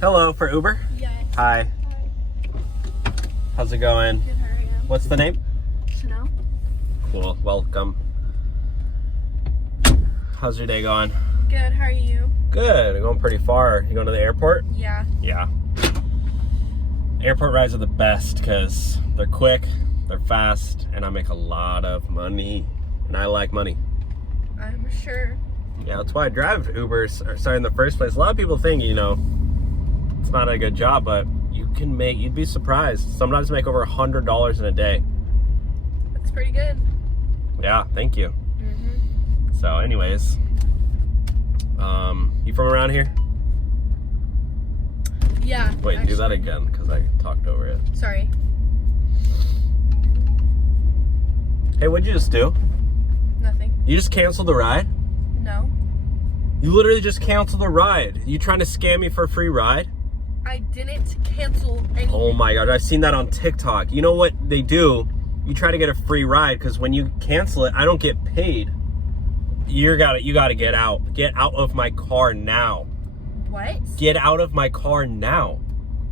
Hello, for Uber? Yes. Hi. How's it going? Good, how are you? What's the name? Chanel. Cool, welcome. How's your day going? Good, how are you? Good, going pretty far. You going to the airport? Yeah. Yeah. Airport rides are the best because they're quick, they're fast, and I make a lot of money. And I like money. I'm sure. Yeah, that's why I drive Uber started in the first place. A lot of people think, you know, it's not a good job, but you'd be surprised. Sometimes make over $100 in a day. That's pretty good. Yeah, thank you. Mm-hmm. So anyways, you from around here? Yeah. Wait, actually. do that again, because I talked over it. Sorry. Hey, what'd you just do? Nothing. You just canceled the ride? No. You literally just canceled the ride. You trying to scam me for a free ride? I didn't cancel anything. Oh my god, I've seen that on TikTok. You know what they do? You try to get a free ride because when you cancel it, I don't get paid. You gotta get out. Get out of my car now. What? Get out of my car now.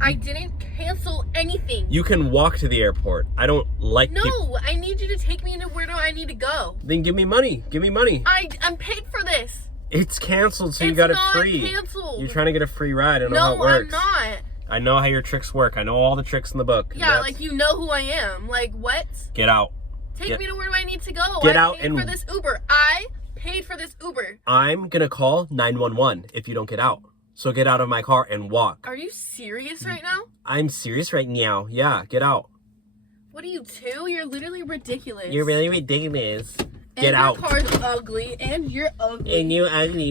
I didn't cancel anything. You can walk to the airport. I don't like No, I need you to take me into where do I need to go. Then give me money. Give me money. I'm paid for this. It's canceled, so you It's got it not free. canceled. You're trying to get a free ride. I don't know how it No, I'm works. not. I know how your tricks work. I know all the tricks in the book. Yeah, like you know who I am. Like what? Get out. Take me to where do I need to go? Get I out paid and for this Uber. I paid for this Uber. I'm gonna call 911 if you don't get out. So get out of my car and walk. Are you serious right now? I'm serious right now. Yeah, get out. What are you, two? You're literally ridiculous. You're really ridiculous. And Get out. your car's ugly, and you're ugly. And you ugly.